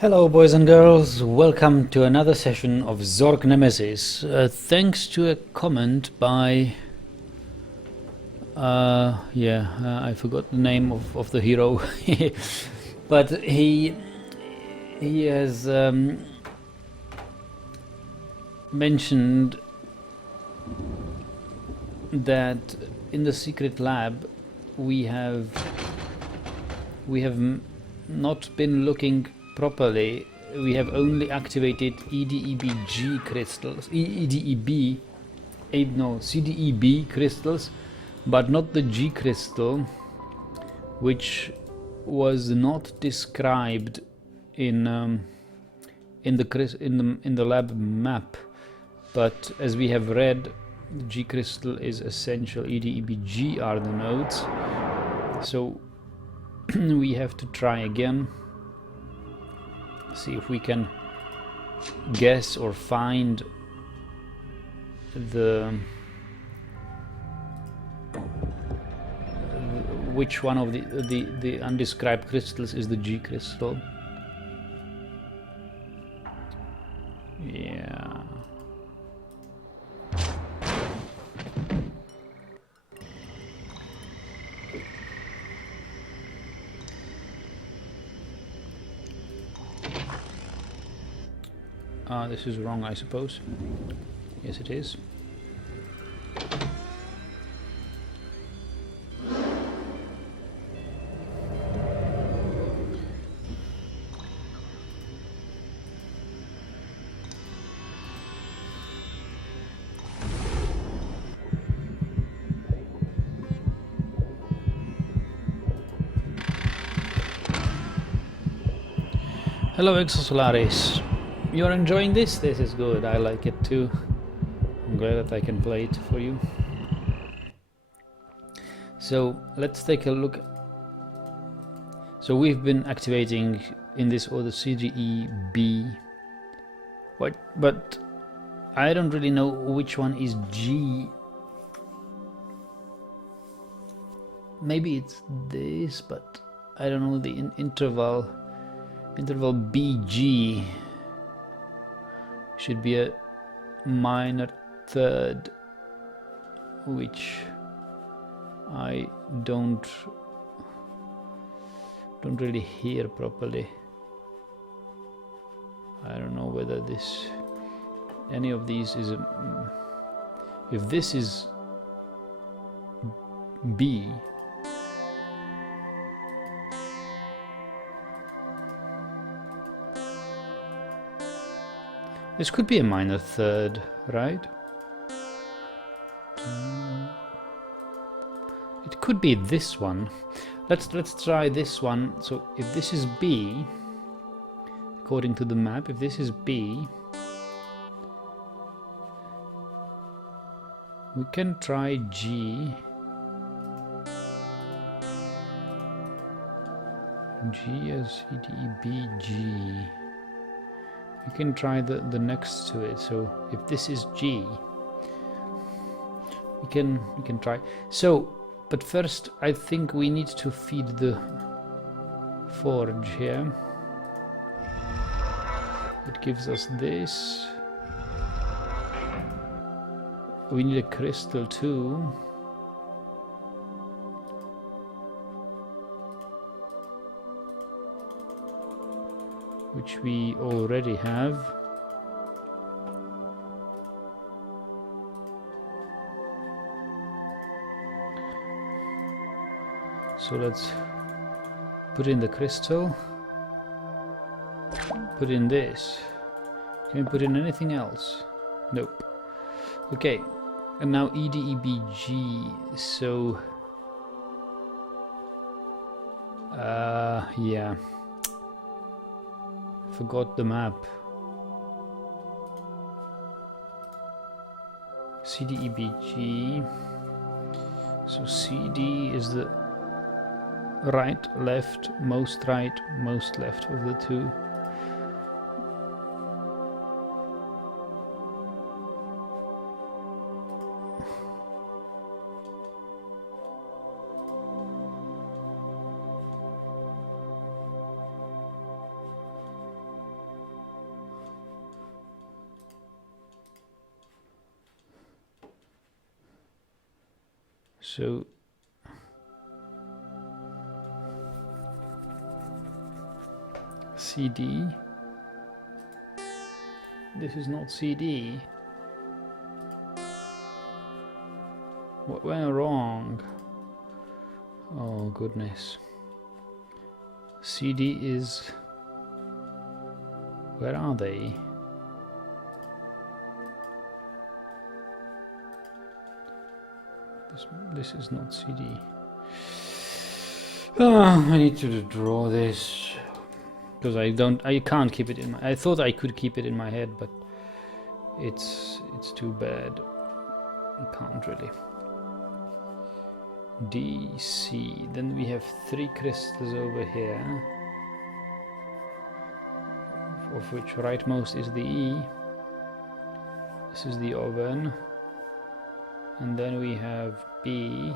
Hello, boys and girls. Welcome to another session of Zork Nemesis. Thanks to a comment by... I forgot the name of the hero. But he has mentioned that in the secret lab we have not been looking properly. We have only activated EDEBG crystals, CDEB crystals, but not the G crystal, which was not described in the lab map. But as we have read, the G crystal is essential. EDEBG are the nodes, so we have to try again. See if we can guess or find which one of the undescribed crystals is the G crystal. Yeah. This is wrong, I suppose. Yes, it is. Hello, Exosolaris. You're enjoying this? This is good. I like it too. I'm glad that I can play it for you. So let's take a look. So we've been activating in this order CGEB. But I don't really know which one is G. Maybe it's this, but I don't know the interval BG. Should be a minor third, which I don't really hear properly. I don't know whether any of these is if this is B. This could be a minor third, right? It could be this one. Let's try this one. So if this is B, according to the map, if this is B, we can try G. G as EDEBG. We can try the next to it. So if this is G, we can try. So, but first I think we need to feed the forge here. It gives us this. We need a crystal too. Which we already have. So let's put in the crystal. Put in this. Can we put in anything else? Nope. Okay, and now EDEBG. So yeah. Forgot the map. CDEBG. So CD is the right, left, most left of the two. So CD. This is not CD. What went wrong? Oh goodness. CD is... Where are they? This is not CD. I need to draw this because I can't keep it in my... I thought I could keep it in my head, but it's too bad. I can't really. DC. Then we have 3 crystals over here, of which rightmost is the E. This is the oven. And then we have B,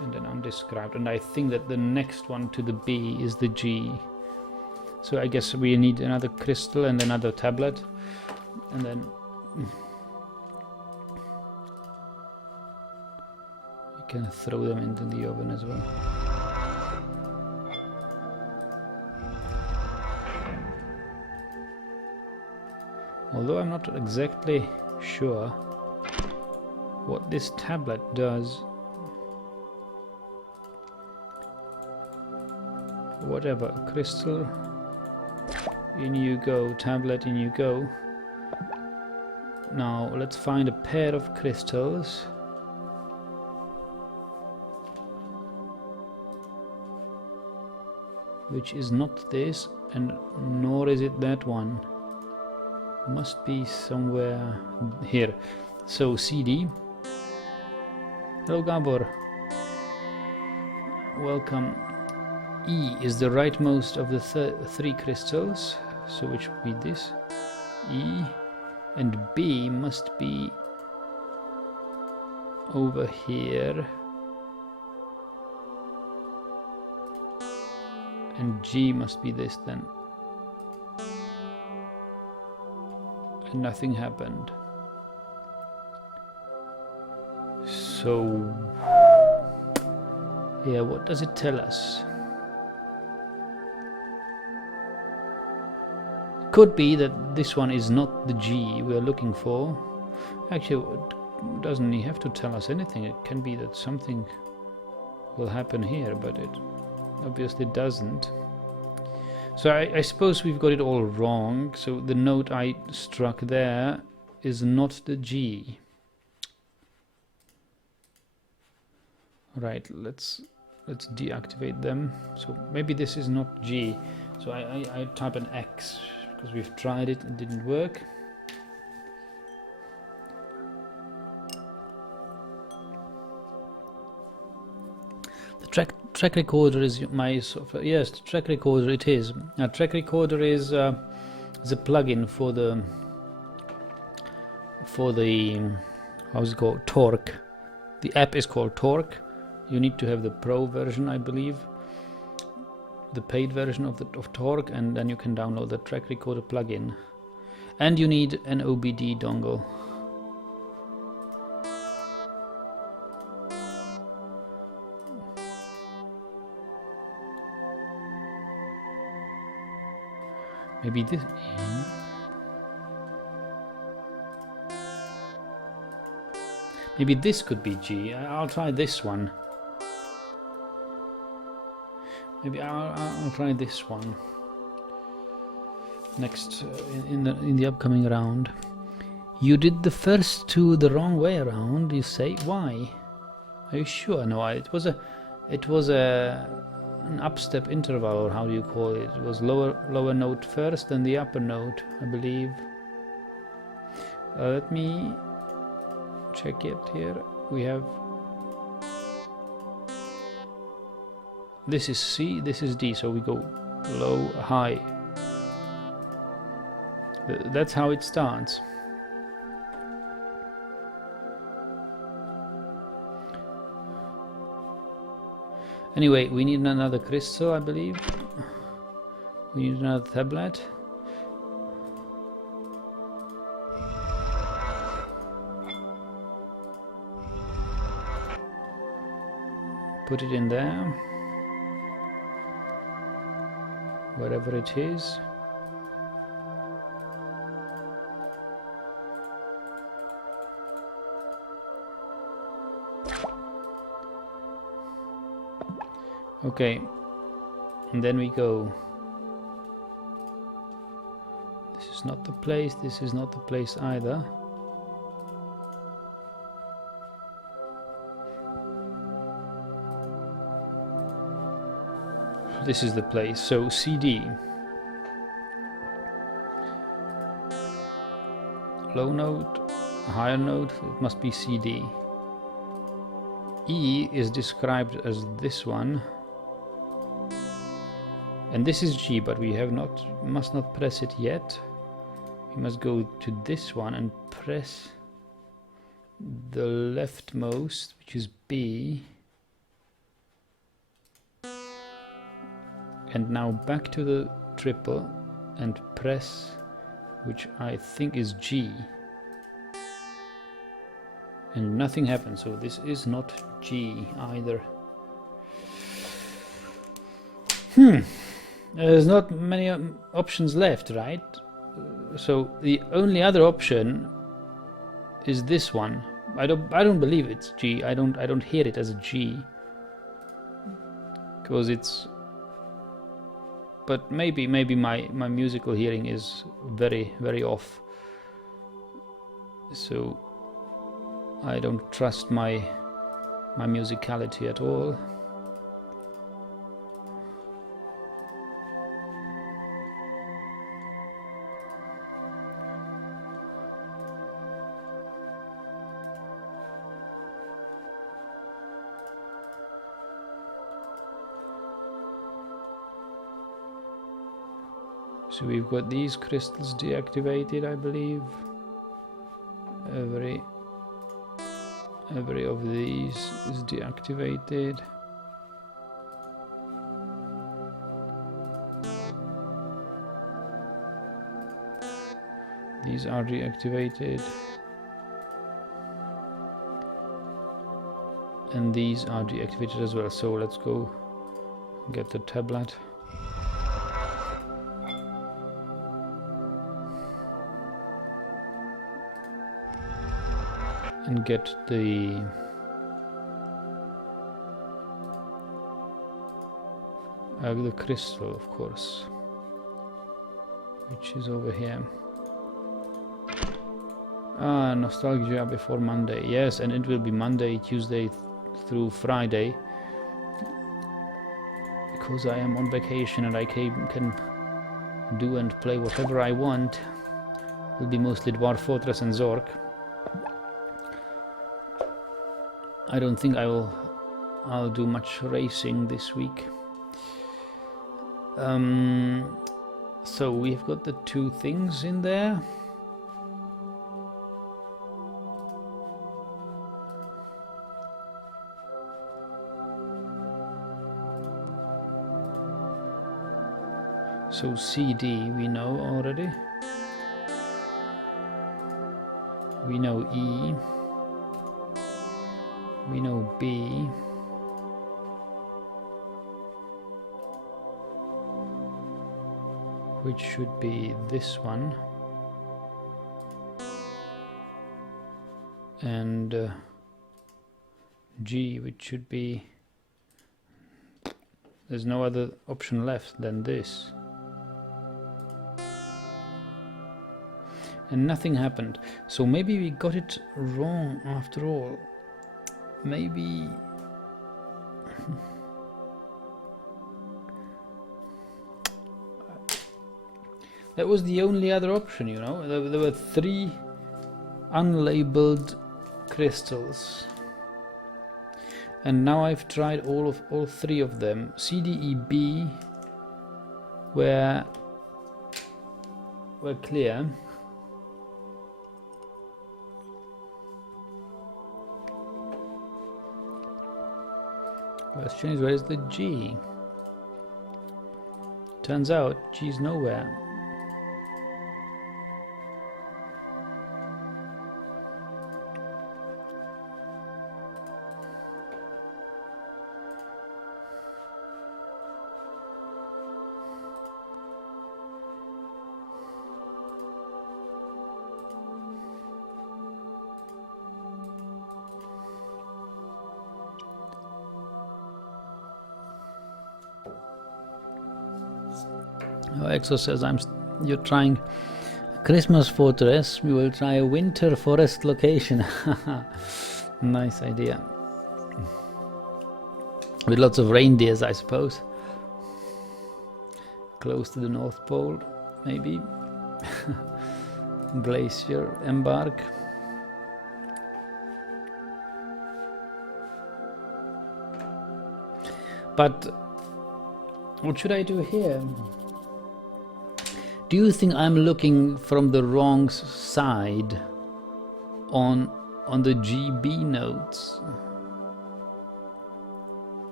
and then undescribed. And I think that the next one to the B is the G. So I guess we need another crystal and another tablet, and then we can throw them into the oven as well. Although I'm not exactly sure what this tablet does. Whatever, crystal, in you go, tablet, in you go. Now let's find a pair of crystals. Which is not this, and nor is it that one. Must be somewhere here. So CD. Hello Gabor. Welcome. E is the rightmost of the 3 crystals, so which would be this. E, and B must be over here, and G must be this then. And nothing happened. So, yeah, what does it tell us? Could be that this one is not the G we are looking for. Actually, it doesn't have to tell us anything. It can be that something will happen here, but it obviously doesn't. So I suppose we've got it all wrong. So the note I struck there is not the G. Right, let's deactivate them. So maybe this is not G. So I type an X because we've tried it and it didn't work. The track recorder is my software. Yes, the track recorder it is. Track recorder is a plugin for the how's it called, Torque. The app is called Torque. You need to have the Pro version, I believe, the paid version of Torque, and then you can download the track recorder plugin. And you need an OBD dongle. Maybe this. Maybe this could be G. I'll try this one. Maybe I'll try this one next in the upcoming round. You did the first 2 the wrong way around. You say why? Are you sure? No, it was an upstep interval, or how do you call it? It was lower note first, then the upper note, I believe. Let me check it here. We have. This is C, this is D, so we go low, high. That's how it starts. Anyway, we need another crystal, I believe. We need another tablet. put it in there, wherever it is. Okay, and then we go. This is not the place, this is not the place either. This is the place, so CD. Low note, higher note, it must be CD. E is described as this one. And this is G, but we must not press it yet. We must go to this one and press the leftmost, which is B. And now back to the triple and press, which I think is G. And nothing happens, so this is not G either. There's not many options left, right? So the only other option is this one. I don't believe it's G. I don't hear it as a G. Because it's, but maybe my musical hearing is very, very off. So I don't trust my musicality at all. So we've got these crystals deactivated, I believe. Every of these is deactivated. These are deactivated. And these are deactivated as well. So let's go get the tablet. And get the crystal, of course, which is over here. Ah, nostalgia before Monday. Yes, and it will be Monday, Tuesday through Friday, because I am on vacation and I can do and play whatever I want. It will be mostly Dwarf Fortress and Zork. I don't think I'll do much racing this week. So we've got the two things in there. So CD we know already. We know E. We know B. Which should be this one. And G, which should be... There's no other option left than this. And nothing happened. So maybe we got it wrong after all. Maybe... That was the only other option, you know. There were 3 unlabeled crystals. And now I've tried all 3 of them. C, D, E, B were clear. Question is, where is the G? Turns out G is nowhere. Oh, Exo says you're trying Christmas fortress. We will try a winter forest location. Nice idea. With lots of reindeers, I suppose. Close to the North Pole, maybe. Glacier embark. But what should I do here? Do you think I'm looking from the wrong side on the GB notes?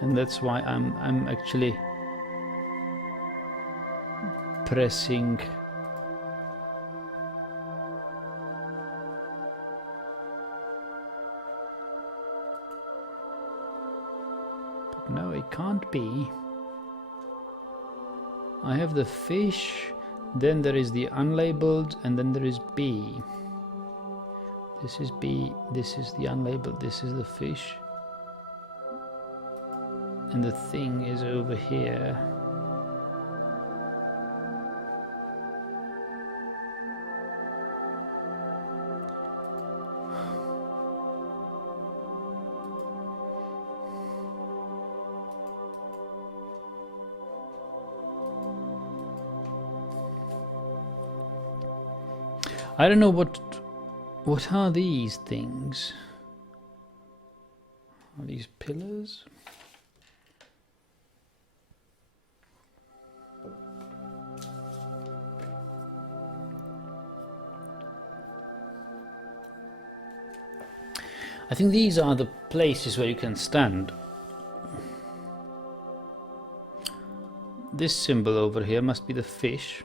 And that's why I'm actually pressing but no, it can't be. I have the fish, then there is the unlabeled, and then there is B. This is B, this is the unlabeled, this is the fish. And the thing is over here. I don't know what are these things? Are these pillars? I think these are the places where you can stand. This symbol over here must be the fish.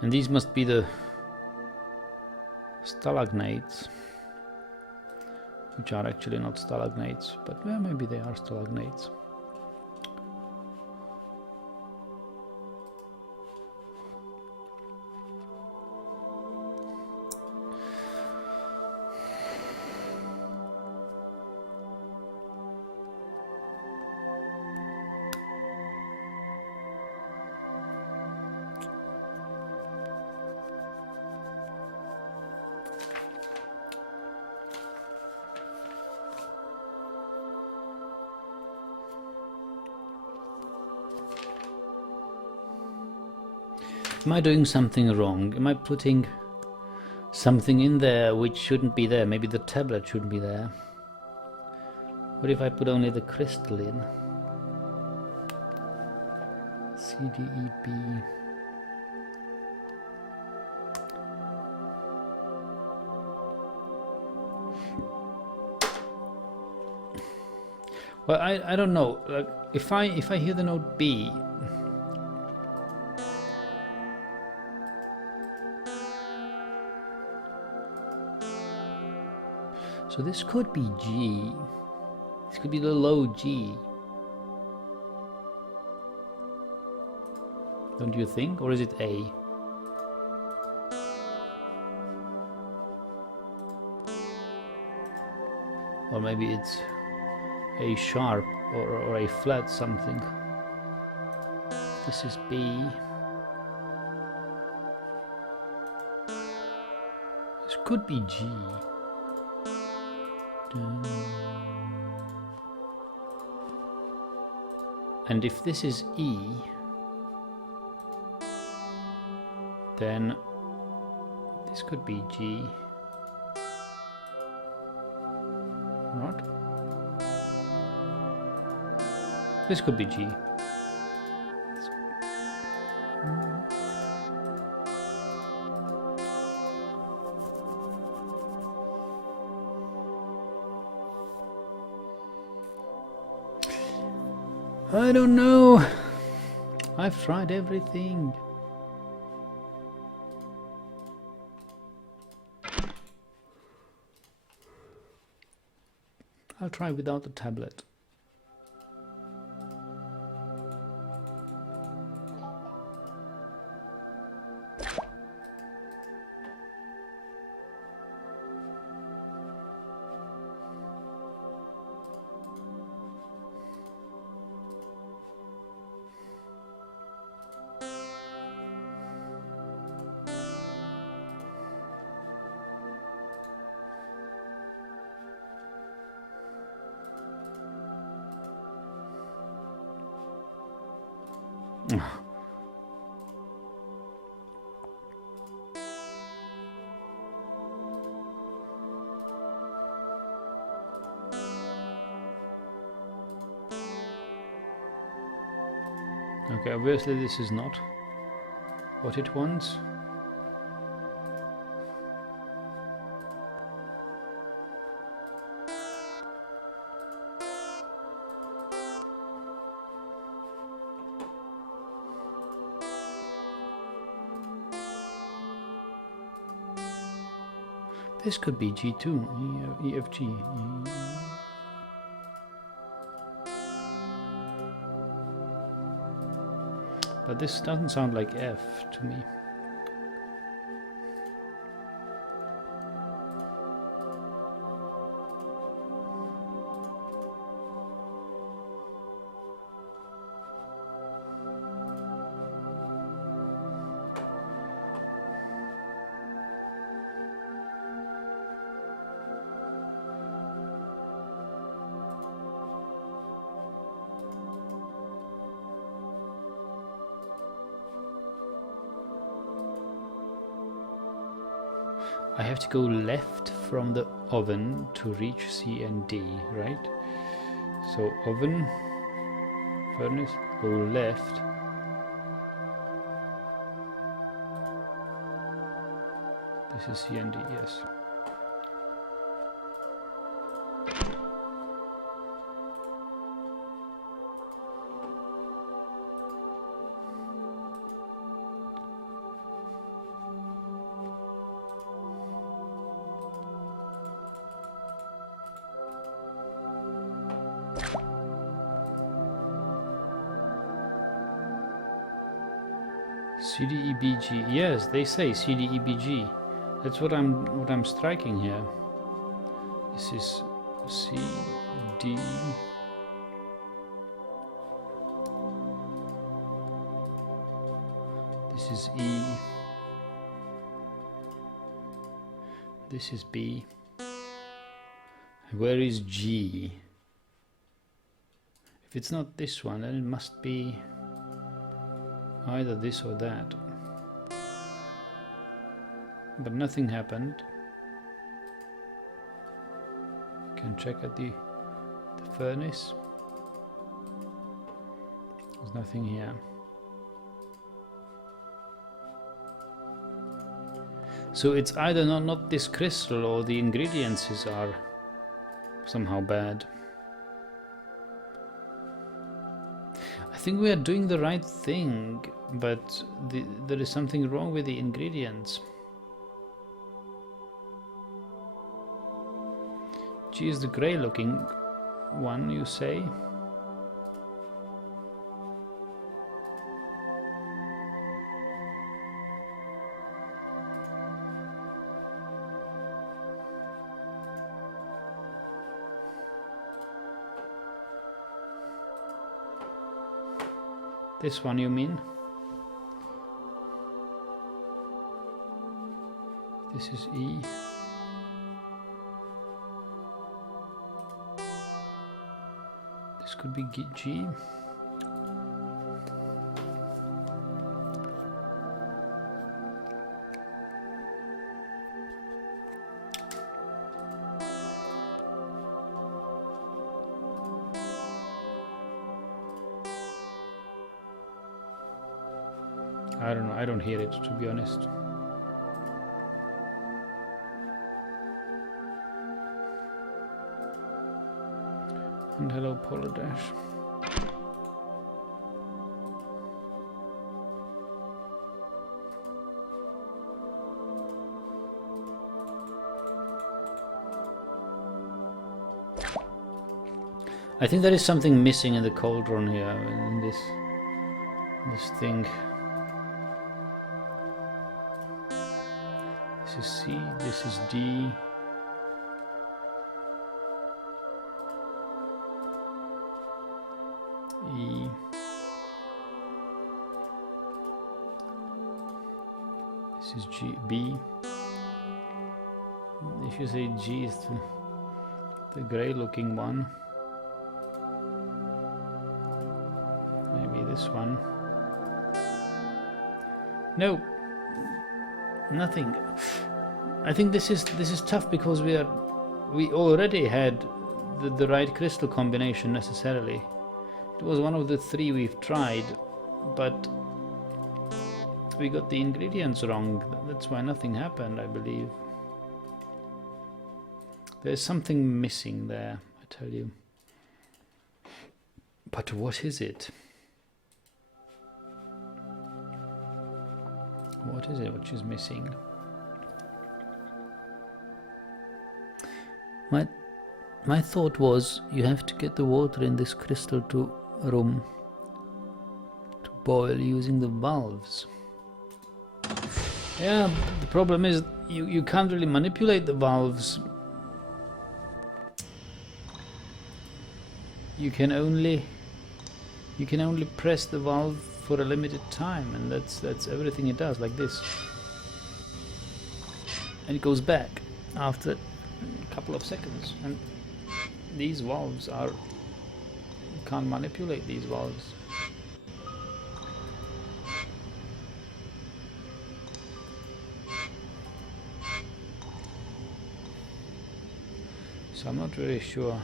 And these must be the stalagnates, which are actually not stalagnates, but well, maybe they are stalagnates. Am I doing something wrong? Am I putting something in there which shouldn't be there? Maybe the tablet shouldn't be there. What if I put only the crystal in? C, D, E, B. Well, I don't know. Like if I hear the note B. So this could be G. This could be the low G. Don't you think? Or is it A? Or maybe it's A sharp or A flat something. This is B. This could be G. And if this is E, then this could be G. What? This could be G. I don't know. I've tried everything. I'll try without the tablet. Okay, obviously this is not what it wants. This could be G2, E, F, G. But this doesn't sound like F to me. I have to go left from the oven to reach C and D, right? So oven, furnace, go left. This is C and D, yes. C, D, E, B, G. Yes, they say C, D, E, B, G. That's what I'm striking here. This is C, D. This is E. This is B. Where is G? If it's not this one, then it must be either this or that. But nothing happened. You can check at the furnace. There's nothing here. So it's either not this crystal or the ingredients are somehow bad. I think we are doing the right thing, but there is something wrong with the ingredients. G is the grey looking one, you say? This one, you mean? This is E. This could be G. I don't know, I don't hear it, to be honest. And hello, Polodash. I think there is something missing in the cauldron here, in this thing. This is C, this is D. E. This is G, B. If you say G is the grey looking one. Maybe this one. No, nothing. I think this is tough because we already had the right crystal combination necessarily. It was one of the 3 we've tried, but we got the ingredients wrong. That's why nothing happened, I believe. There's something missing there, I tell you. But what is it? What is it which is missing? My thought was you have to get the water in this crystal room to boil using the valves. Yeah, the problem is you can't really manipulate the valves. You can only press the valve for a limited time, and that's everything it does, like this. And it goes back after a couple of seconds, and these valves are, you can't manipulate these valves. So I'm not really sure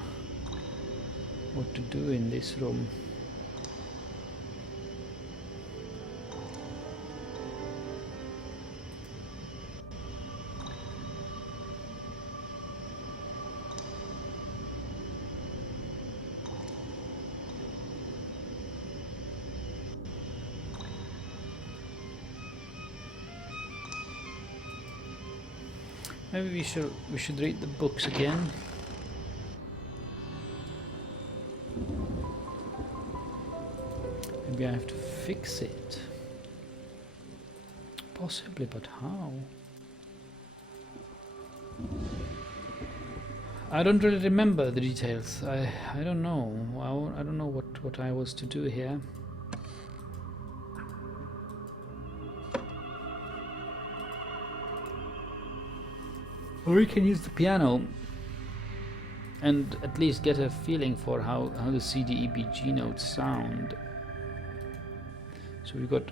what to do in this room. Maybe we should read the books again. Maybe I have to fix it. Possibly, but how? I don't really remember the details. I don't know. I don't know what I was to do here. Or we can use the piano and at least get a feeling for how the C, D, E, B, G notes sound. So we've got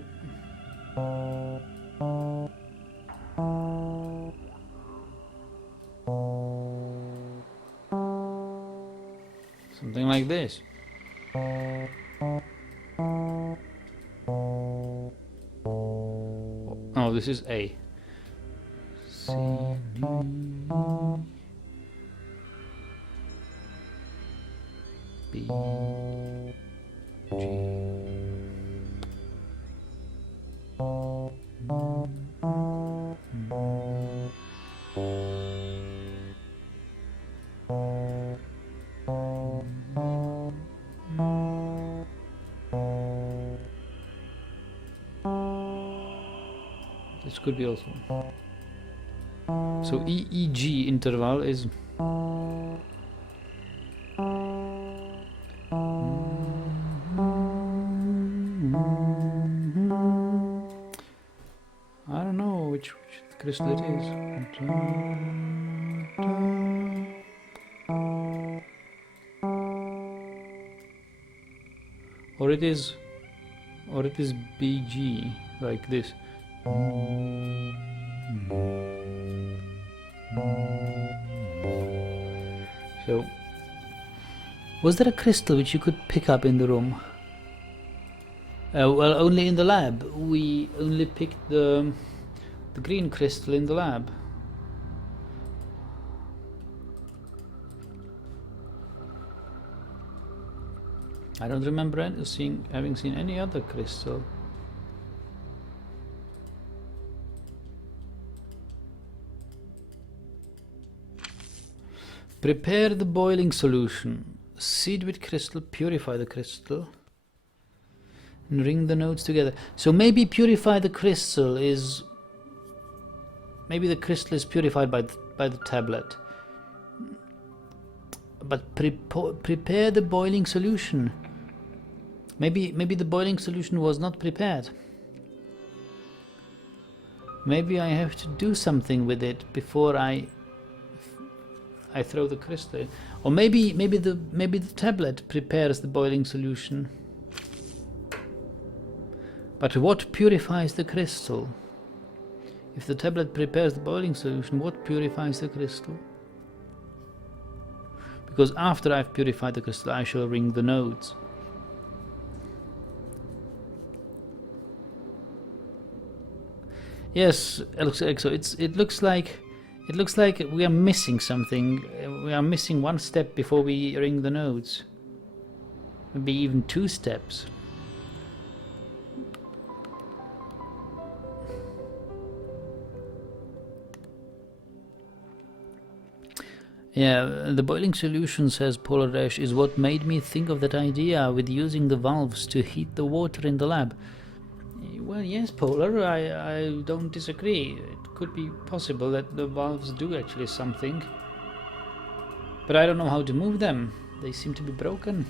something like this. Oh, this is A. C, D, B, G. This could be also. So EEG interval is I don't know which crystal it is. Or it is BG, like this. So, was there a crystal which you could pick up in the room? Well, only in the lab. We only picked the green crystal in the lab. I don't remember having seen any other crystal. Prepare the boiling solution. Seed with crystal, purify the crystal, and ring the nodes together. So maybe purify the crystal is... Maybe the crystal is purified by the tablet. But prepare the boiling solution. Maybe the boiling solution was not prepared. Maybe I have to do something with it before I throw the crystal in. Or maybe the tablet prepares the boiling solution. But what purifies the crystal? If the tablet prepares the boiling solution, what purifies the crystal? Because after I've purified the crystal, I shall ring the nodes. Yes, Elixo, it looks like we are missing something. We are missing one step before we ring the nodes. Maybe even 2 steps. Yeah, the boiling solution, says Polar Dash, is what made me think of that idea with using the valves to heat the water in the lab. Well, yes, Polar, I don't disagree. It could be possible that the valves do actually something. But I don't know how to move them. They seem to be broken.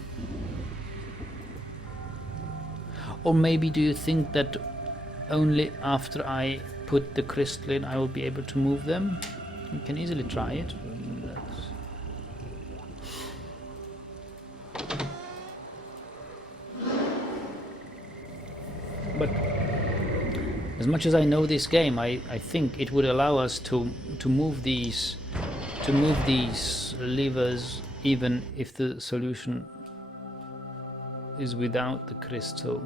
Or maybe do you think that only after I put the crystal in I will be able to move them? You can easily try it. But as much as I know this game, I think it would allow us to move these levers even if the solution is without the crystal.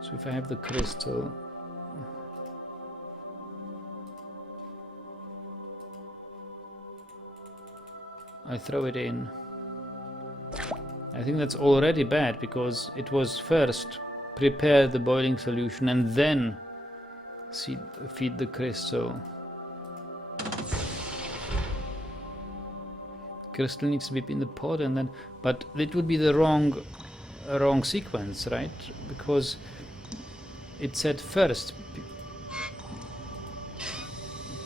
So if I have the crystal, I throw it in. I think that's already bad, because it was first prepare the boiling solution and then feed the crystal. Crystal needs to be in the pot and then, but it would be the wrong sequence, right? Because it said first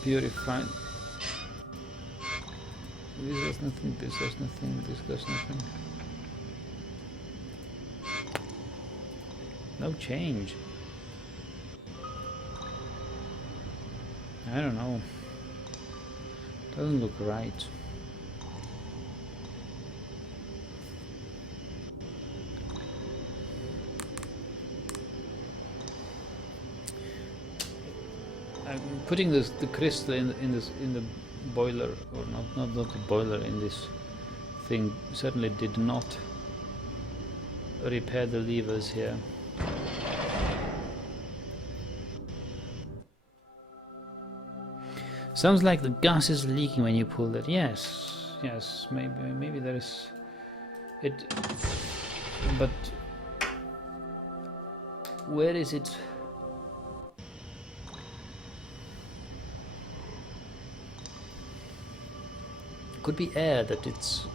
purified. This does nothing, this does nothing, this does nothing. No change. I don't know. Doesn't look right. I'm putting the crystal in the boiler, or not the boiler, in this thing certainly did not repair the levers here. Sounds like the gas is leaking when you pull that. Yes, maybe there is it, but where is it? Could be air that it's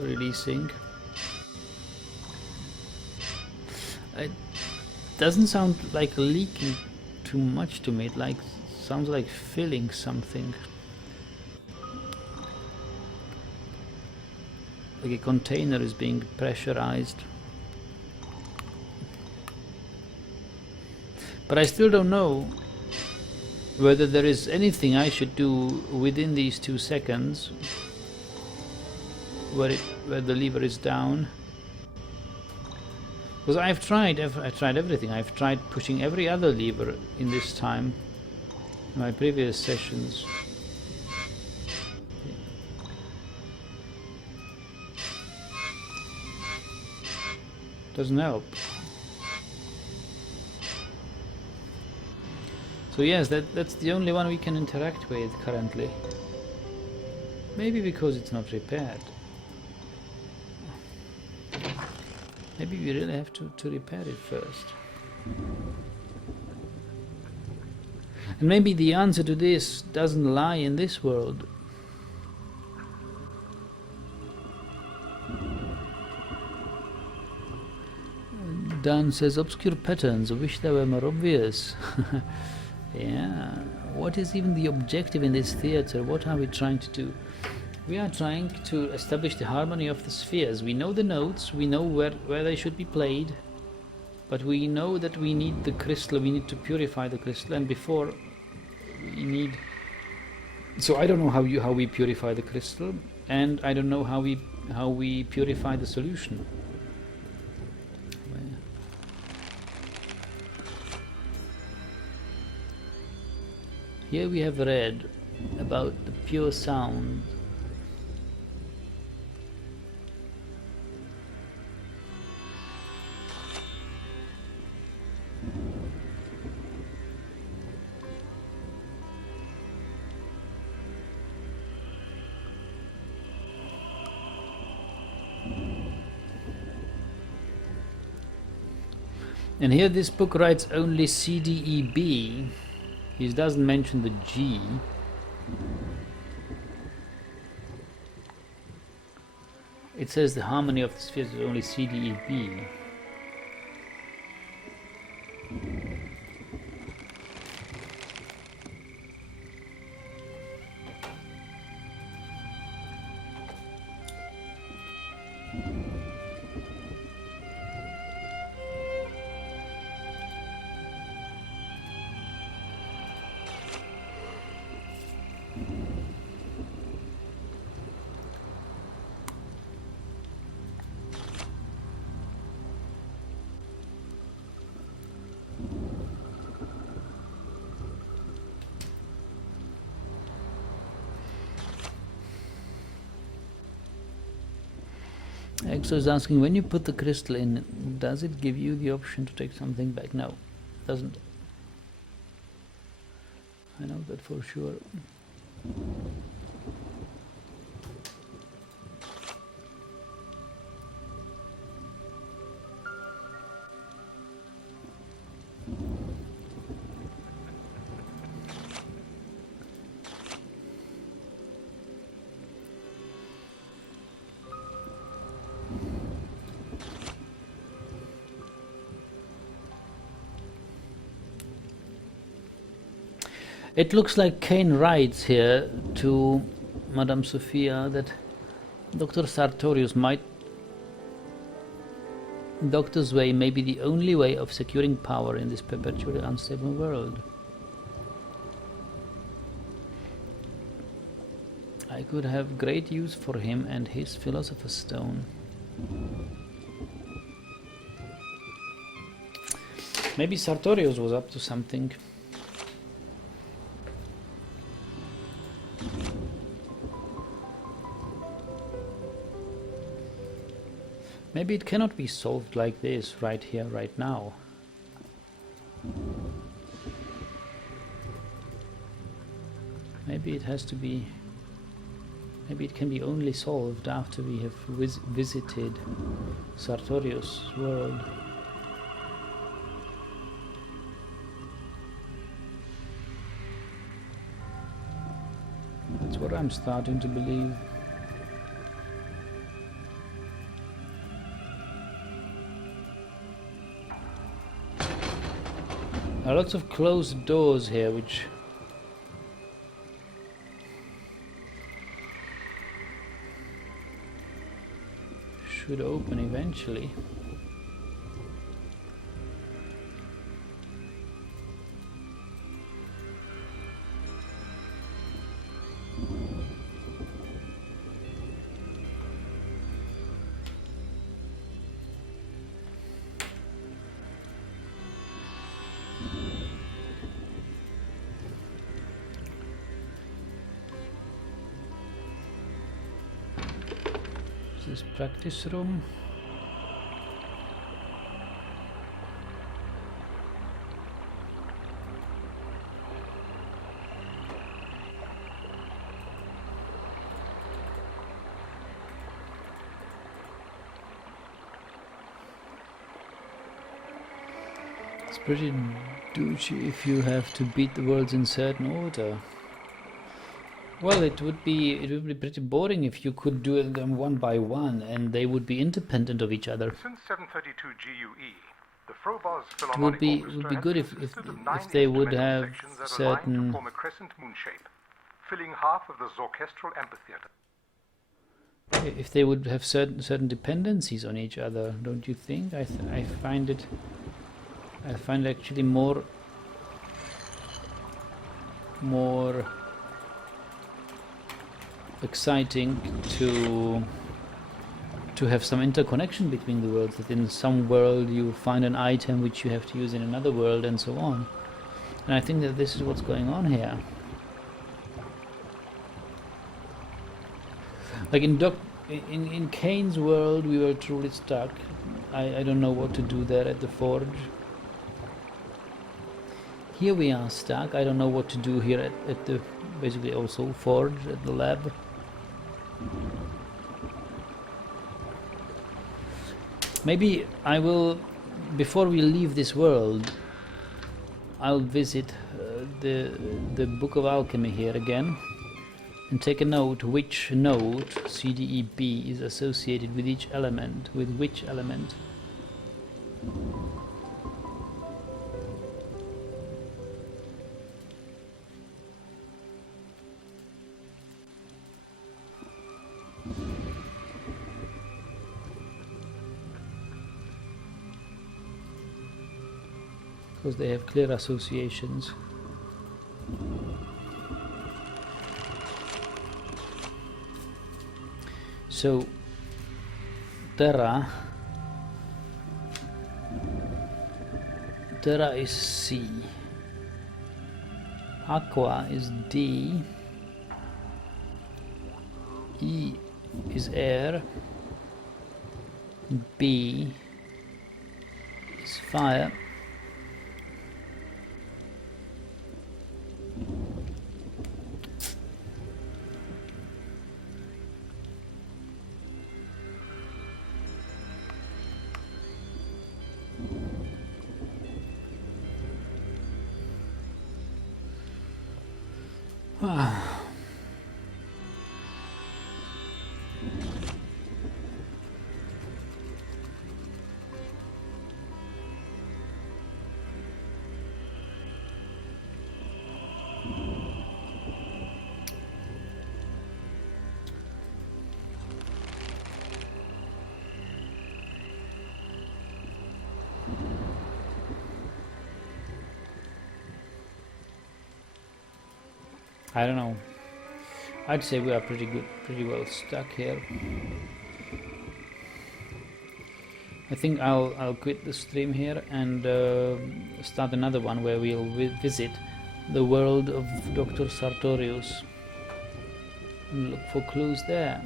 releasing. It doesn't sound like leaking too much to me. It sounds like filling something. Like a container is being pressurized. But I still don't know whether there is anything I should do within these 2 seconds where the lever is down. Because I've tried everything. I've tried pushing every other lever in this time, in my previous sessions. Doesn't help. So yes, that's the only one we can interact with currently. Maybe because it's not repaired. Maybe we really have to repair it first. And maybe the answer to this doesn't lie in this world. Dan says, obscure patterns, I wish they were more obvious. Yeah, what is even the objective in this theater? What are we trying to do? We are trying to establish the harmony of the spheres. We know the notes, we know where they should be played, but we know that we need the crystal, we need to purify the crystal, and before we need... So I don't know how we purify the crystal, and I don't know how we purify the solution. Here we have read about the pure sound. And here this book writes only C, D, E, B. He doesn't mention the G. It says the harmony of the spheres is only C, D, E, B. Exo is asking, when you put the crystal in, does it give you the option to take something back? No, it doesn't. I know that for sure. It looks like Kane writes here to Madame Sophia that Dr. Sartorius might... Doctor's way may be the only way of securing power in this perpetually unstable world. I could have great use for him and his Philosopher's Stone. Maybe Sartorius was up to something. Maybe it cannot be solved like this, right here, right now. Maybe it has to be... Maybe it can be only solved after we have visited Sartorius' world. That's what I'm starting to believe. There are lots of closed doors here, which should open eventually. This practice room. It's pretty douchey if you have to beat the worlds in certain order. Well, it would be pretty boring if you could do them one by one, and they would be independent of each other. Since 732 GUE, the Frobar's It would be good if they would have certain... to form a crescent moon shape, filling half of the Zorkestral amphitheater. If they would have certain dependencies on each other, don't you think? I find it actually more exciting to have some interconnection between the worlds, that in some world you find an item which you have to use in another world and so on. And I think that this is what's going on here. Like in Kane's world we were truly stuck. I don't know what to do there at the forge. Here we are stuck. I don't know what to do here at the basically also forge, at the lab. Maybe I will, before we leave this world, I'll visit the Book of Alchemy here again and take a note which node CDEB is associated with each element, with which element. Because they have clear associations. So Terra is C, Aqua is D, E is air, B is fire, I don't know. I'd say we are pretty well stuck here. I think I'll quit the stream here and start another one where we'll visit the world of Dr. Sartorius and look for clues there.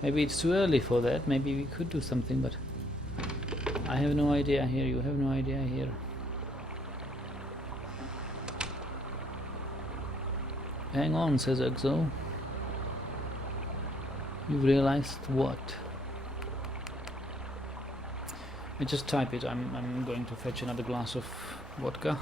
Maybe it's too early for that. Maybe we could do something, but I have no idea here. You have no idea here. Hang on, says Exo. You've realized what? I just type it. I'm going to fetch another glass of vodka.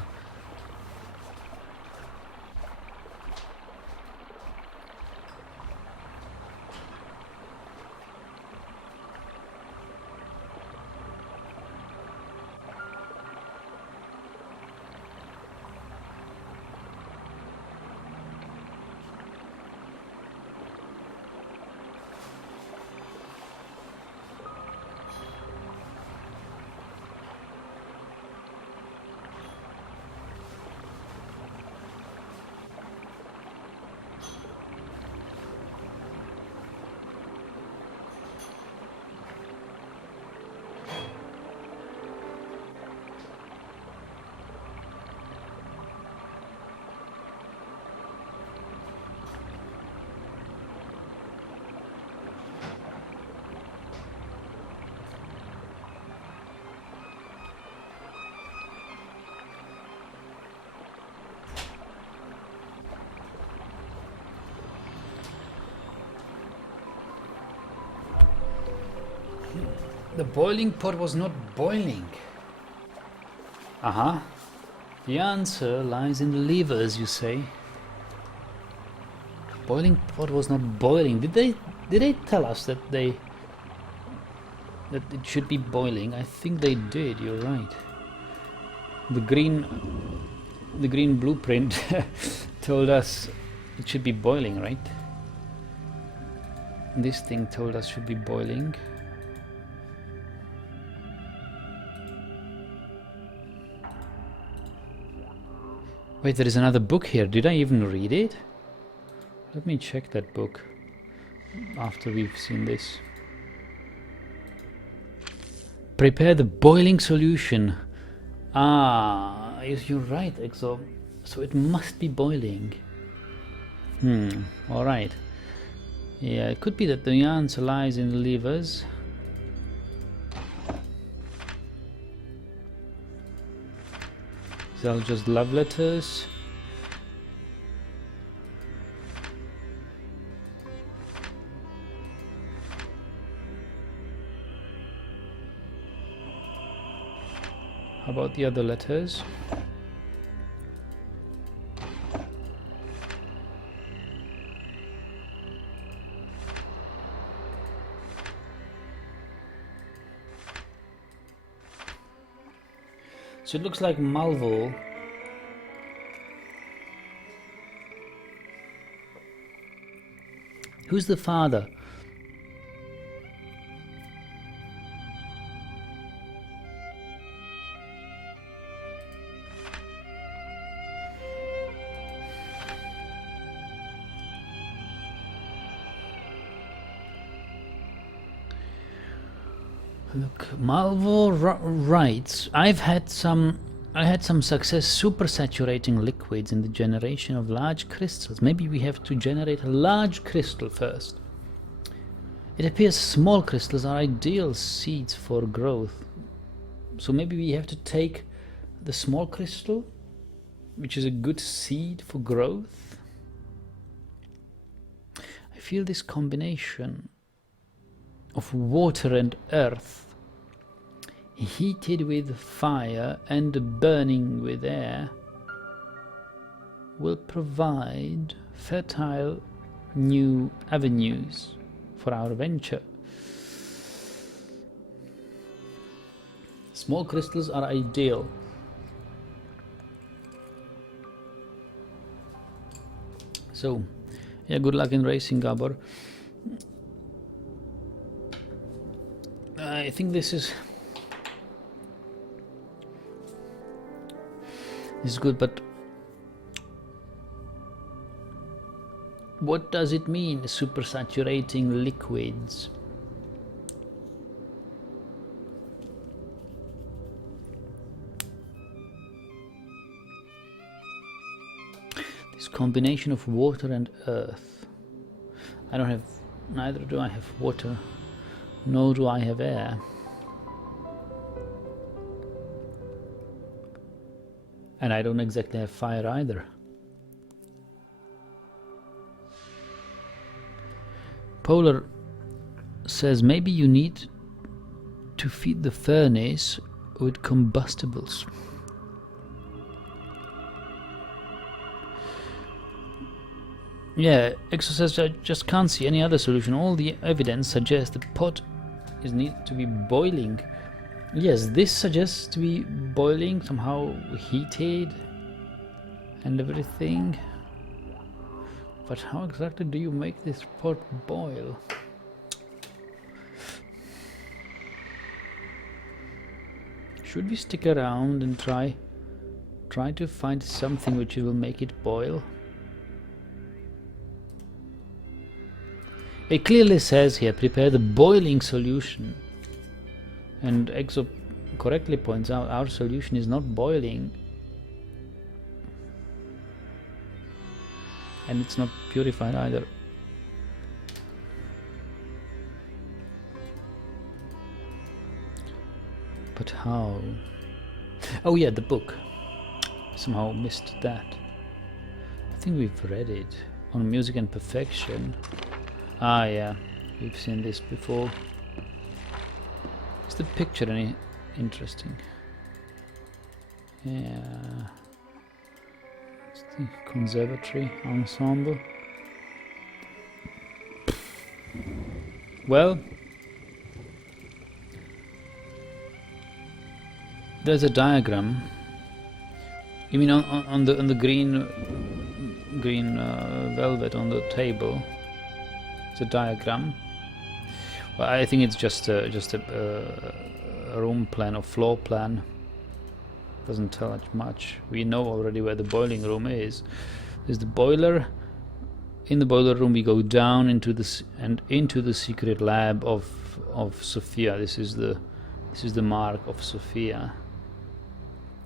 The boiling pot was not boiling. Uh-huh. The answer lies in the levers, you say. Boiling pot was not boiling. Did they tell us that it should be boiling? I think they did, you're right. The green blueprint told us it should be boiling, right? This thing told us should be boiling. Wait, there is another book here. Did I even read it? Let me check that book after we've seen this. Prepare the boiling solution. Ah, yes, you're right, Exo. So it must be boiling. Alright. Yeah, it could be that the answer lies in the levers. These are just love letters. How about the other letters? So it looks like Malvo. Who's the father? Look, Malvo writes, I had some success supersaturating liquids in the generation of large crystals. Maybe we have to generate a large crystal first. It appears small crystals are ideal seeds for growth. So maybe we have to take the small crystal, which is a good seed for growth. I feel this combination of water and earth, heated with fire and burning with air, will provide fertile new avenues for our venture. Small crystals are ideal. So, yeah, good luck in racing, Gabor. I think this is good, but what does it mean, supersaturating liquids? This combination of water and earth. I don't have, neither do I have water, nor do I have air. And I don't exactly have fire either. Polar says maybe you need to feed the furnace with combustibles. Yeah, Exo says I just can't see any other solution. All the evidence suggests the pot is need to be boiling. Yes, this suggests to be boiling, somehow heated and everything. But how exactly do you make this pot boil? Should we stick around and try to find something which will make it boil? It clearly says here, prepare the boiling solution. And Exo correctly points out our solution is not boiling. And it's not purified either. But how? Oh yeah, the book. Somehow missed that. I think we've read it. On Music and Perfection. Ah yeah, we've seen this before. Is the picture any interesting? Yeah. It's the conservatory ensemble. Well, there's a diagram. You mean on the green velvet on the table? It's a diagram. Well, I think it's just a room plan or floor plan. Doesn't tell us much. We know already where the boiling room is. There's the boiler. In the boiler room we go down into the secret lab of Sophia. This is the mark of Sophia.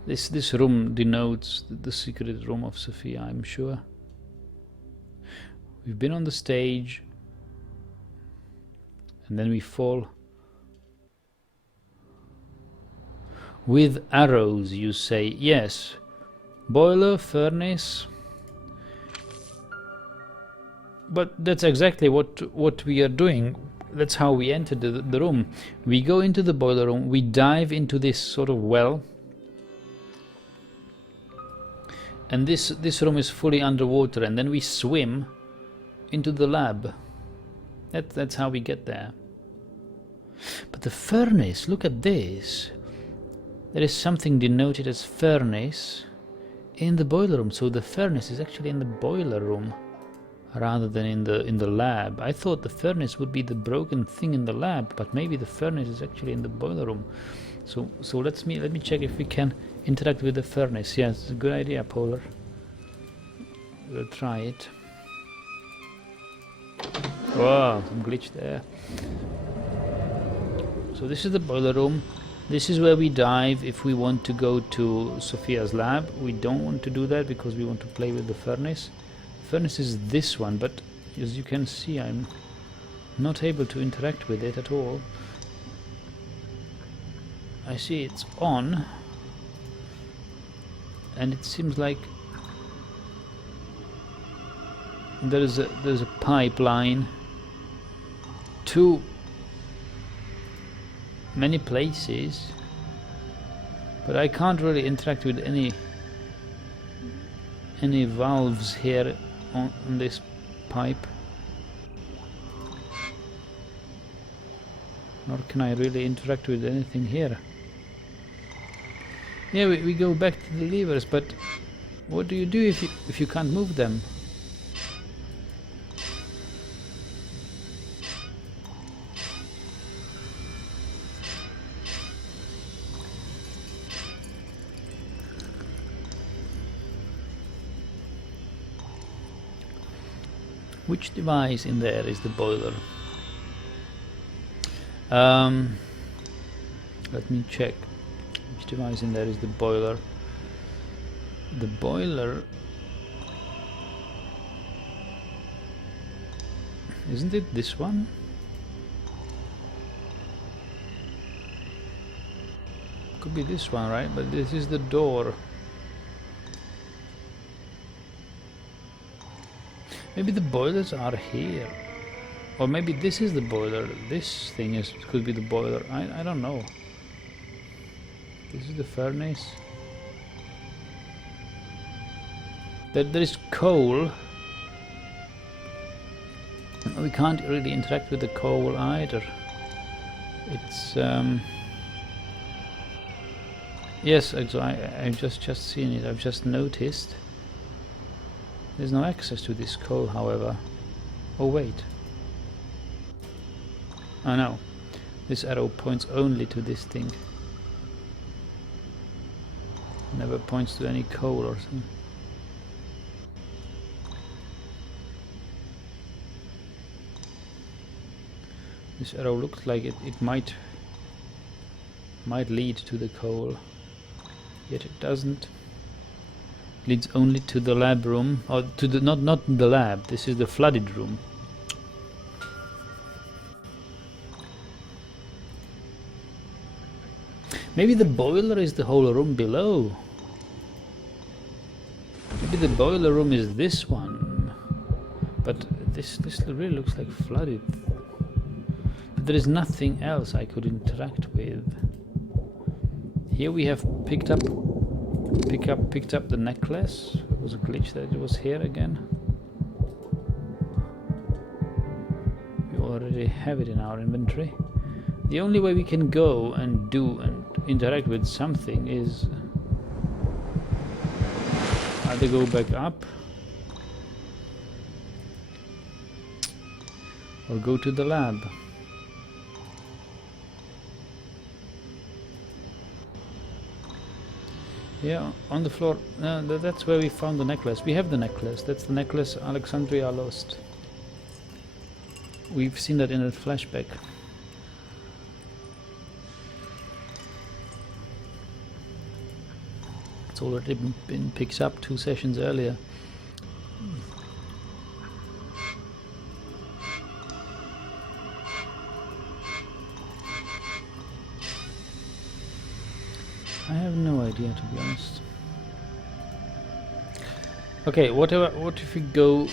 This room denotes the secret room of Sophia, I'm sure. We've been on the stage, and then we fall. With arrows, you say. Yes. Boiler, furnace. But that's exactly what we are doing. That's how we enter the room. We go into the boiler room, we dive into this sort of well. And this room is fully underwater, and then we swim into the lab. That's how we get there. But the furnace, look at this. There is something denoted as furnace in the boiler room. So the furnace is actually in the boiler room rather than in the lab. I thought the furnace would be the broken thing in the lab, but maybe the furnace is actually in the boiler room. So let me check if we can interact with the furnace. Yeah, it's a good idea, Polar. We'll try it. Wow, some glitch there. So this is the boiler room. This is where we dive if we want to go to Sophia's lab. We don't want to do that because we want to play with the furnace. The furnace is this one, but as you can see, I'm not able to interact with it at all. I see it's on, and it seems like there's a pipeline to many places, but I can't really interact with any valves here on this pipe, nor can I really interact with anything here. Yeah, we go back to the levers, but what do you do if you can't move them? Which device in there is the boiler? Let me check. Which device in there is the boiler? The boiler... Isn't it this one? Could be this one, right? But this is the door. Maybe the boilers are here. Or maybe this is the boiler. This thing could be the boiler. I don't know. This is the furnace. There is coal. We can't really interact with the coal either. It's yes, I've just seen it. I've just noticed. There's no access to this coal, however. Oh wait. Oh no. This arrow points only to this thing. Never points to any coal or something. This arrow looks like it might lead to the coal, yet it doesn't. It leads only to the lab room, or to the not the lab. This is the flooded room. Maybe the boiler is the whole room below. Maybe the boiler room is this one, but this really looks like flooded. But there is nothing else I could interact with. Here we have picked up the necklace. It was a glitch that it was here again. We already have it in our inventory. The only way we can go and do and interact with something is either go back up or go to the lab. Yeah, on the floor. No, that's where we found the necklace. We have the necklace. That's the necklace Alexandria lost. We've seen that in a flashback. It's already been picked up 2 sessions earlier. I have no idea, to be honest. Okay, what if we go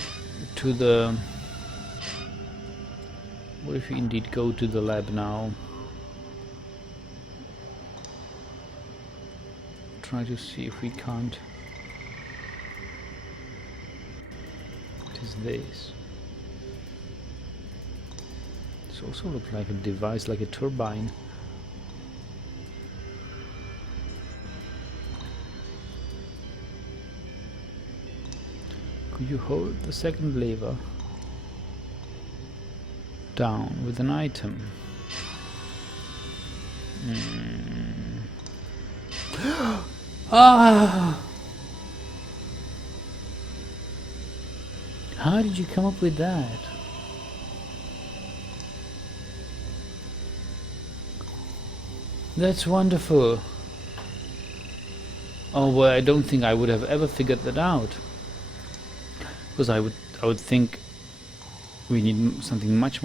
to the... What if we indeed go to the lab now? Try to see if we can't... What is this? This also looks like a device, like a turbine. Could you hold the second lever down with an item? Ah! How did you come up with that? That's wonderful. Oh well, I don't think I would have ever figured that out. Because I would think we need something much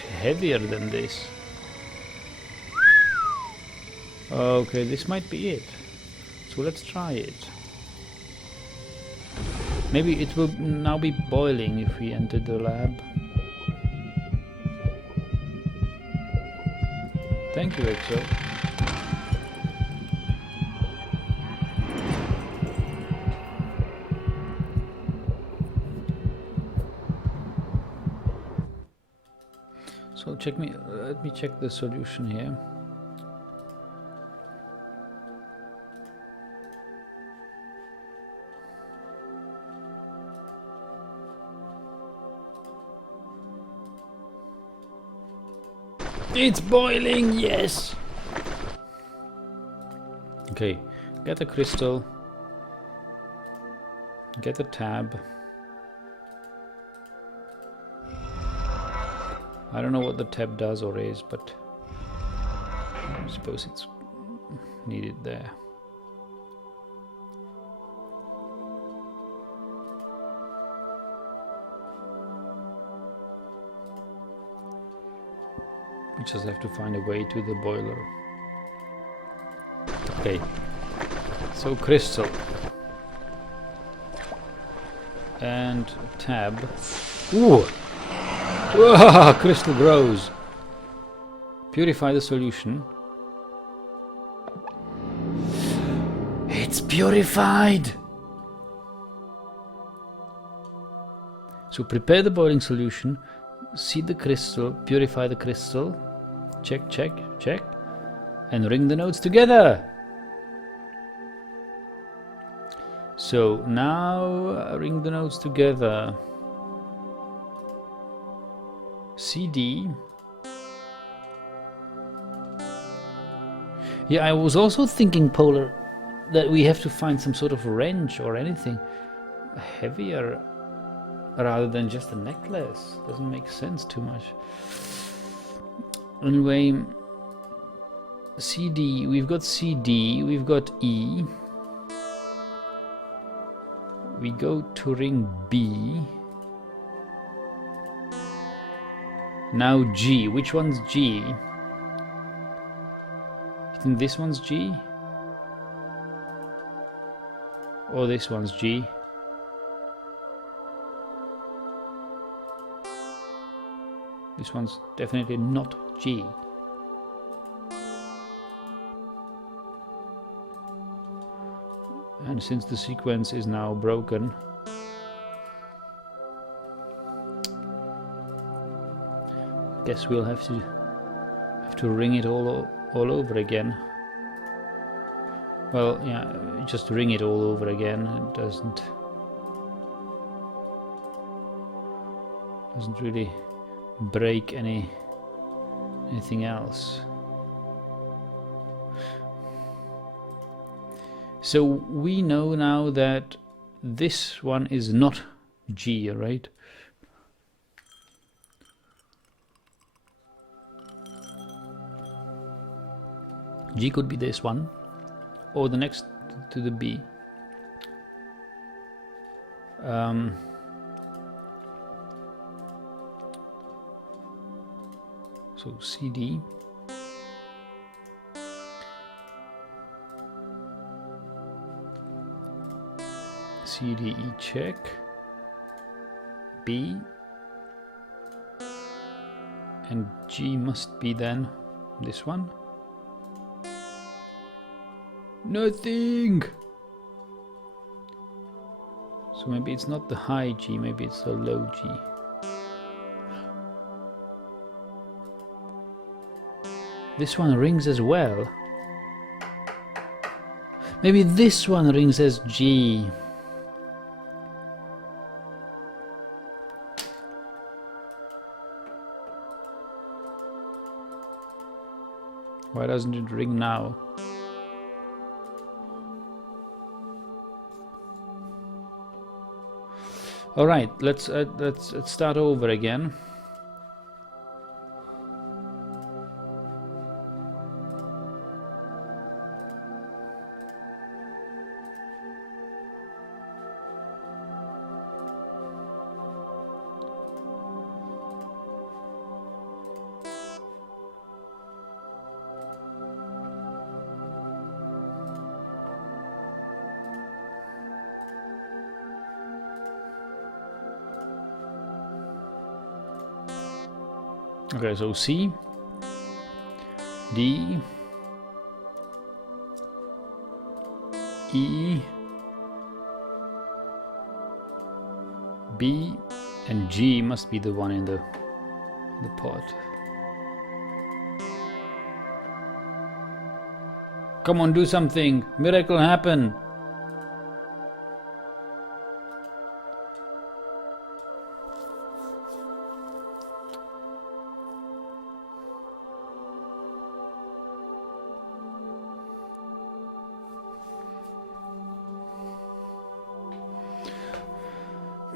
heavier than this. Okay, this might be it. So let's try it. Maybe it will now be boiling if we enter the lab. Thank you, Exo. So let me check the solution here. It's boiling, yes! Okay, get a crystal, get a tab. I don't know what the tab does or is, but I suppose it's needed there. We just have to find a way to the boiler. Okay, so crystal and tab. Ooh! Whoa, crystal grows. Purify the solution. It's purified! So prepare the boiling solution, seed the crystal, purify the crystal, check, check, check, and ring the nodes together. So now ring the nodes together. CD. Yeah, I was also thinking, Polar, that we have to find some sort of wrench or anything heavier rather than just a necklace. Doesn't make sense too much. Anyway, CD, we've got CD, we've got E. We go to ring B. Now G. Which one's G? You think this one's G? Or this one's G? This one's definitely not G. And since the sequence is now broken, guess we'll have to ring it all over again. Well, yeah, just ring it all over again. It doesn't really break anything else. So we know now that this one is not G, right? G could be this one, or the next to the B. So CD. CDE check. B. And G must be then this one. Nothing! So maybe it's not the high G, maybe it's the low G. This one rings as well. Maybe this one rings as G. Why doesn't it ring now? All right, let's start over again. Okay, so C, D, E, B, and G must be the one in the pot. Come on, do something! Miracle happen!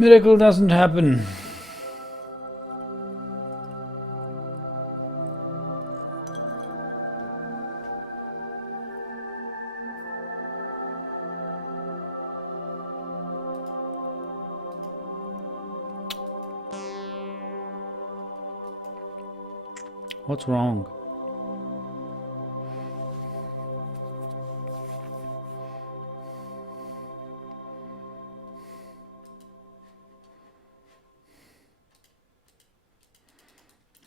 Miracle doesn't happen. What's wrong?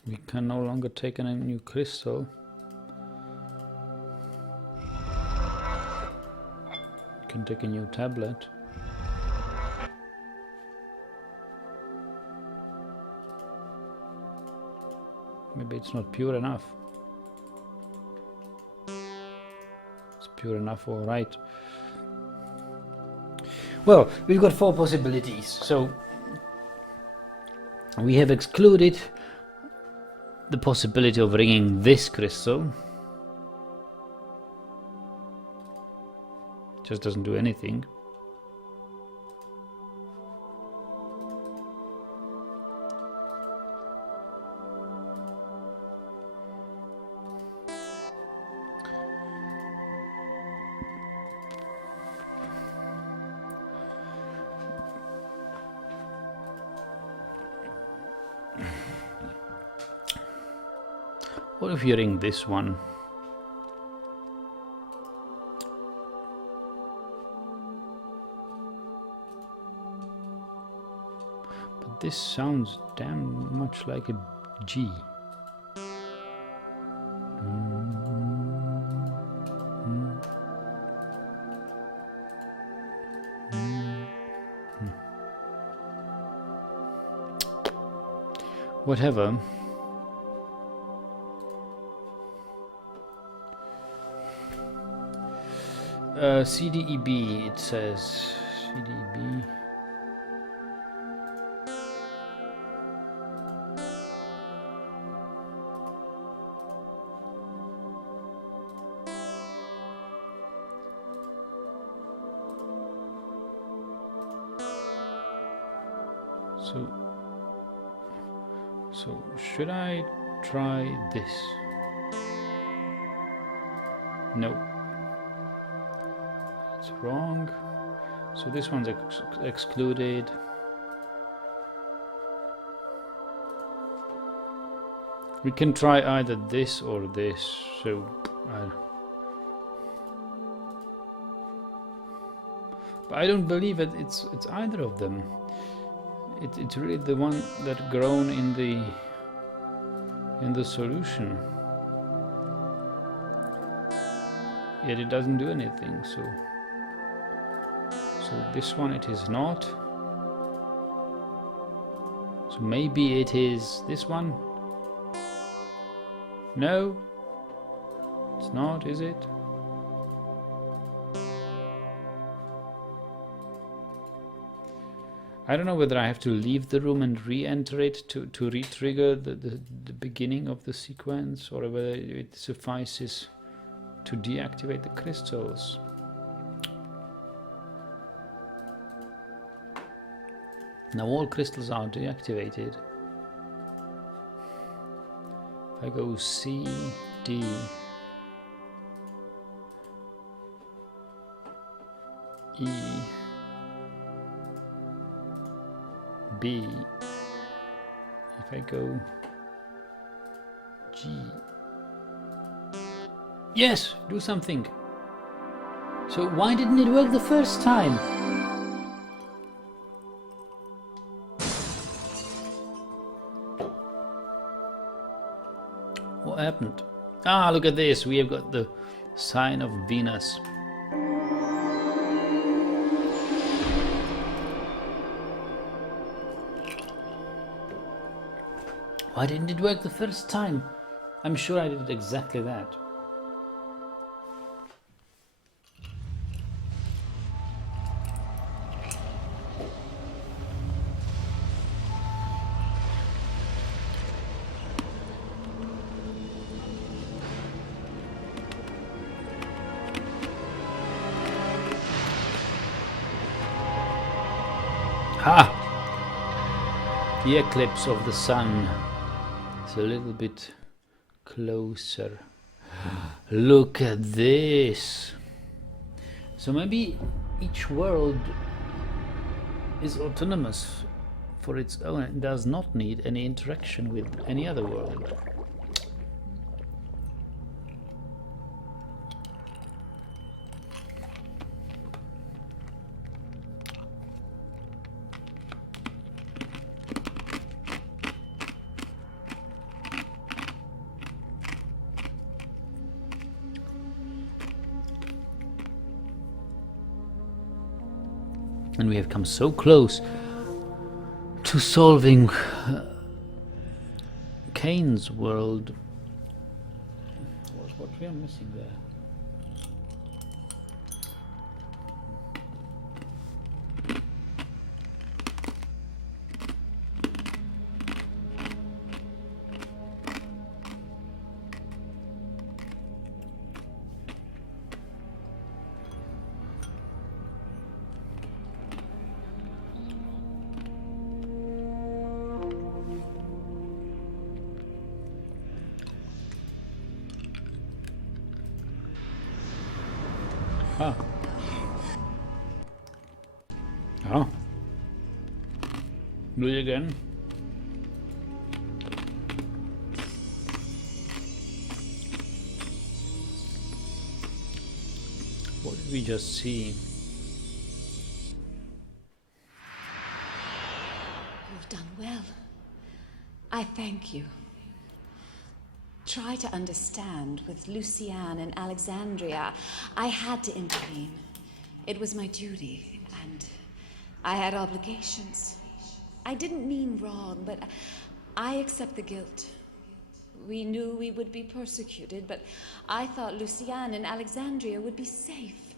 We can no longer take a new crystal. We can take a new tablet. Maybe it's not pure enough. It's pure enough, all right. Well, we've got 4 possibilities. So we have excluded the possibility of ringing this crystal. Just doesn't do anything. What if you ring this one? But this sounds damn much like a G. Whatever. CDEB, it says. CDEB. So should I try this? No. It's wrong. So this one's excluded. We can try either this or this. So but I don't believe it's either of them. It's really the one that grown in the solution. Yet it doesn't do anything. So this one it is not. So maybe it is this one. No, it's not, is it? I don't know whether I have to leave the room and re-enter it to re-trigger the beginning of the sequence, or whether it suffices to deactivate the crystals. Now all crystals are deactivated. If I go C, D, E, B, if I go G, yes, do something. So why didn't it work the first time? What happened? Ah, look at this, we have got the sign of Venus. Why didn't it work the first time? I'm sure I did exactly that. Ha! The eclipse of the sun is a little bit closer. Look at this! So maybe each world is autonomous for its own and does not need any interaction with any other world. And we have come so close to solving Cain's world. What's what we are missing there? Ah. Oh. Do it again. What did we just see? You've done well. I thank you. Try to understand. With Luciane and Alexandria, I had to intervene. It was my duty, and I had obligations. I didn't mean wrong, but I accept the guilt. We knew we would be persecuted, but I thought Luciane and Alexandria would be safe.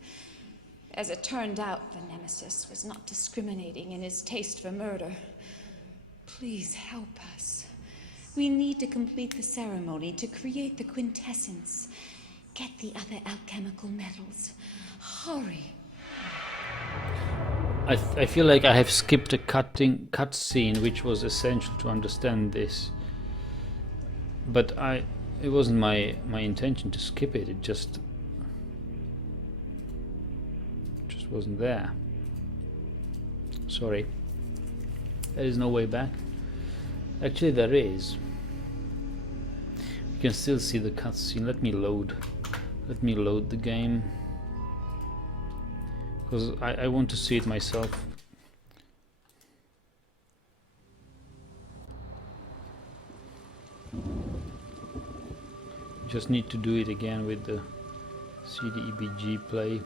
As it turned out, the Nemesis was not discriminating in his taste for murder. Please help us. We need to complete the ceremony to create the quintessence. Get the other alchemical metals. Hurry. I feel like I have skipped a cutscene which was essential to understand this. But it wasn't my intention to skip it. It just wasn't there. Sorry. There is no way back. Actually, there is. You can still see the cutscene. Let me load the game, because I want to see it myself. Just need to do it again with the CDEBG play.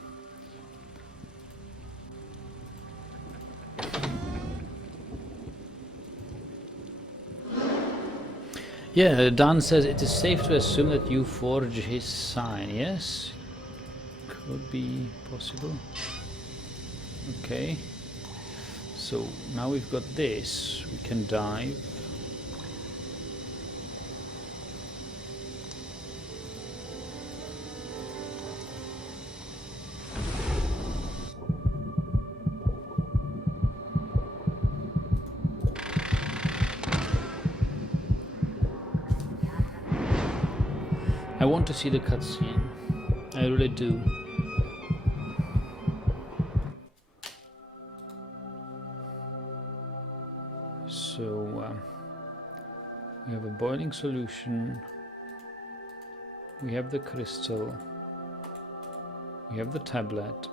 Yeah, Dan says it is safe to assume that you forge his sign. Yes, could be possible. Okay, so now we've got this. We can dive. I want to see the cutscene. I really do. So we have a boiling solution. We have the crystal. We have the tablet.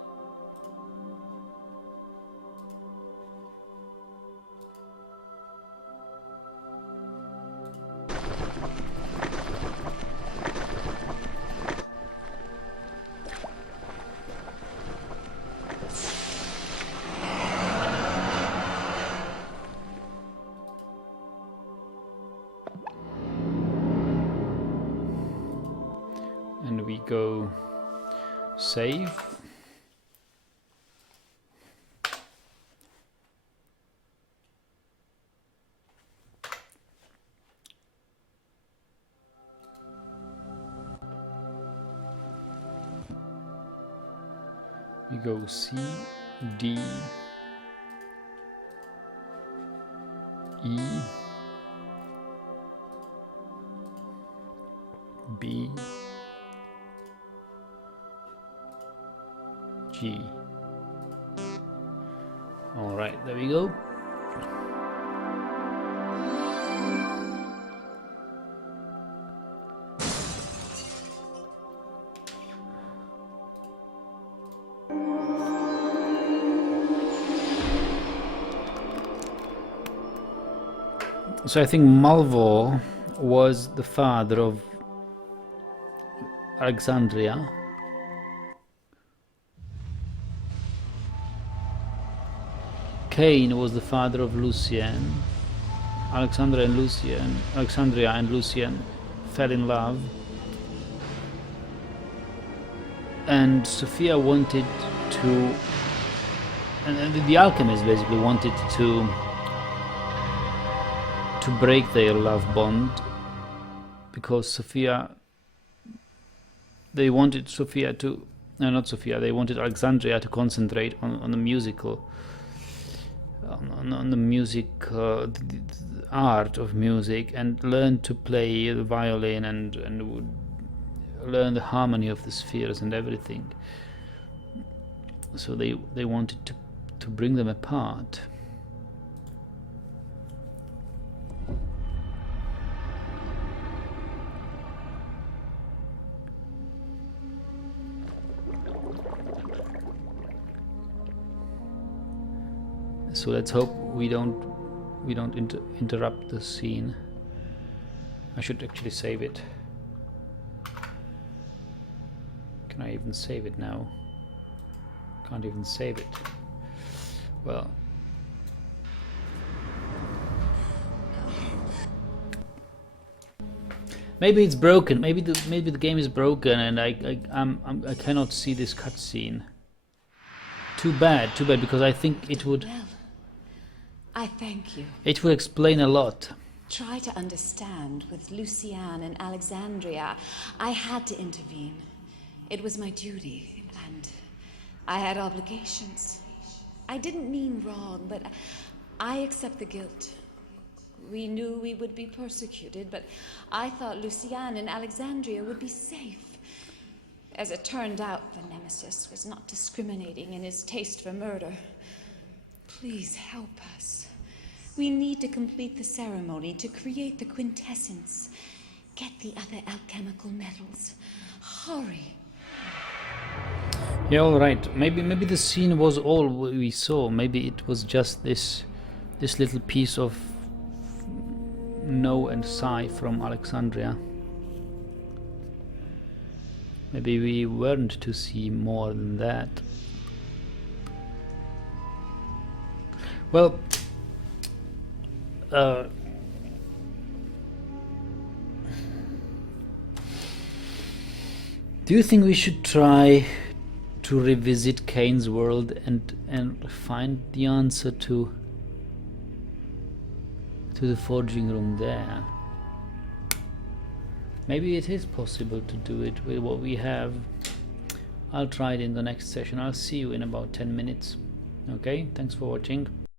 And we go save. We go C, D, E, B, G. All right, there we go. So I think Malvo was the father of Alexandria. Cain was the father of Lucian. Alexandria and Lucian fell in love. And Sophia wanted to, and the alchemists basically wanted to break their love bond, because they wanted Alexandria to concentrate on the musical, on the music, the art of music, and learn to play the violin and learn the harmony of the spheres and everything. So they wanted to bring them apart. So let's hope we don't interrupt the scene. I should actually save it. Can I even save it now? Can't even save it. Well, maybe it's broken. Maybe the game is broken, and I cannot see this cutscene. Too bad, because I think it would. Well, I thank you. It would explain a lot. Try to understand. With Lucian and Alexandria, I had to intervene. It was my duty, and I had obligations. I didn't mean wrong, but I accept the guilt. We knew we would be persecuted, but I thought Luciane in Alexandria would be safe. As it turned out, the Nemesis was not discriminating in his taste for murder. Please help us. We need to complete the ceremony to create the quintessence. Get the other alchemical metals. Hurry. Yeah, all right. Maybe the scene was all we saw. Maybe it was just this little piece of No and Psi from Alexandria. Maybe we weren't to see more than that. Well, do you think we should try to revisit Kane's world and find the answer to the forging room there? Maybe it is possible to do it with what we have. I'll try it in the next session. I'll see you in about 10 minutes. Okay, thanks for watching.